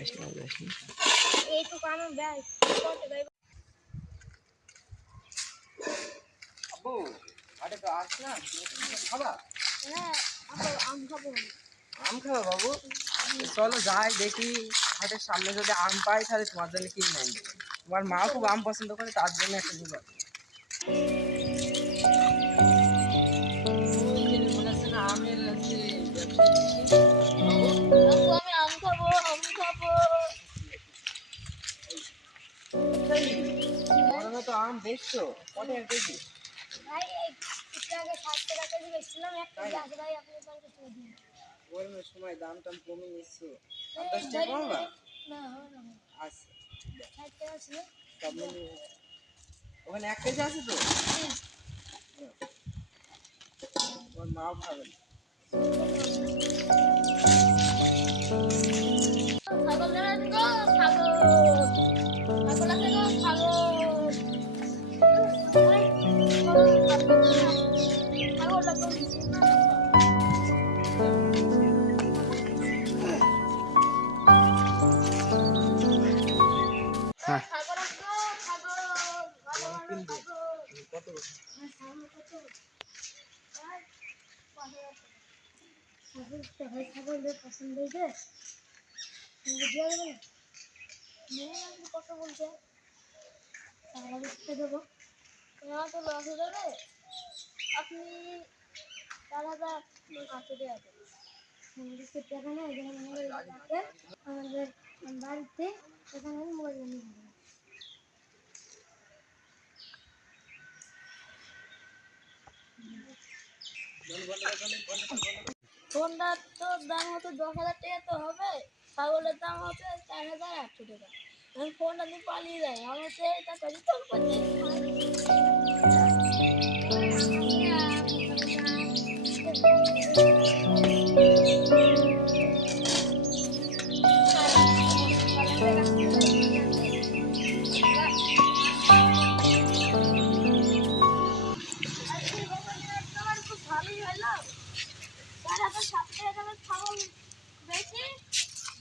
এইটুকু আমার ব্যাগ আব্বু হাটে তো আসলাম, খাবা? হ্যাঁ আম খাবো। আম খাবা বাবু? চলো যাই দেখি, হাটের সামনে যদি আম পাই তাহলে তোমার জন্য কিনে আনবো। তোমার মা খুব আম পছন্দ করে, তার জন্য একটা নিব। বলেছে না আমের হচ্ছে আমি আম খাবো, আম খাবো। তো আম দেখছো কত কেজি? ভাই একটু আগে 60 টাকা দিয়ে বেচছিলাম, এক কেজি আছে ভাই, আপনি 50 টাকা দিন। গরমের সময় দাম টাম কমে নিচ্ছ, 10 টাকা কমবা? না হবে না। আচ্ছা 60 টাকা ছিল। সব মিলিয়ে ওখানে 1 কেজি আছে তো? তোমার মা খাবে না। ছাগল দেবেন গো, ছাগল। ছাগল আছে গো, ছাগল। ছাগল লাগবে। হ্যাঁ ছাগল আছে গো, ছাগল। ভালো ভালো ছাগল। কত? ছাগল কত? আর 5000 টাকা। ছাগল তো ভাই, ছাগলের পছন্দ হয়েছে। দিয়ে দেবেন। নিয়ে আপনি কত বলছে? তাহলে লিখতে দেবো। তোমার তো লস হয়ে যাবে। আপনি 4000 কাছে দেওয়া যাবে। আমাদের টাকা নেই, যেখানে মোবাইল আছে আমাদের বাড়িতে, সেখানে মোবাইল নিয়ে যাবে। ফোনটার তো দাম হচ্ছে 10,000 টাকা তো হবে, ছাগলের দাম হচ্ছে 4,800 টাকা। আমি ফোনটা নিয়ে পালিয়ে যাই, আমি হচ্ছে টাকা রিটার্ন করছি। খুব ভালোই হলো। 4,700 টাকা দামের ছাগল বেশি,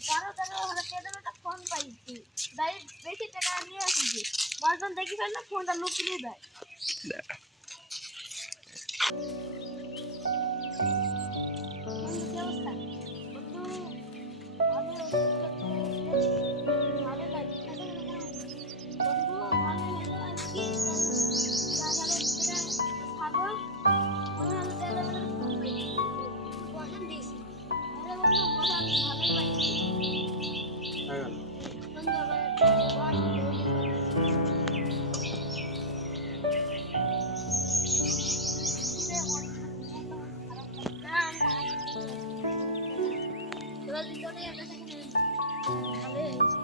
12-13,000 টাকা দামের একটা ফোন পাইছি। তাই বেশি টাকা নিয়ে আসছি। মানুষজন দেখি ফেললে ফোনটা লুকিয়ে দেয়। বন্ধু কি অবস্থা? বন্ধু ভালো ভালো লাগছে। বন্ধু ভালো হলো আর কি, 4,000 টাকা ছাগল, 15,000 টাকা দামের একটা ফোন পাইছি। বসান দিয়েছি। আরে বন্ধু বসান, ভালোই পাইছি। বন্ধু আবার বল দৌড়ে তোরা দুজনেই একটা সেকেন্ড ভালোই হয়েছে।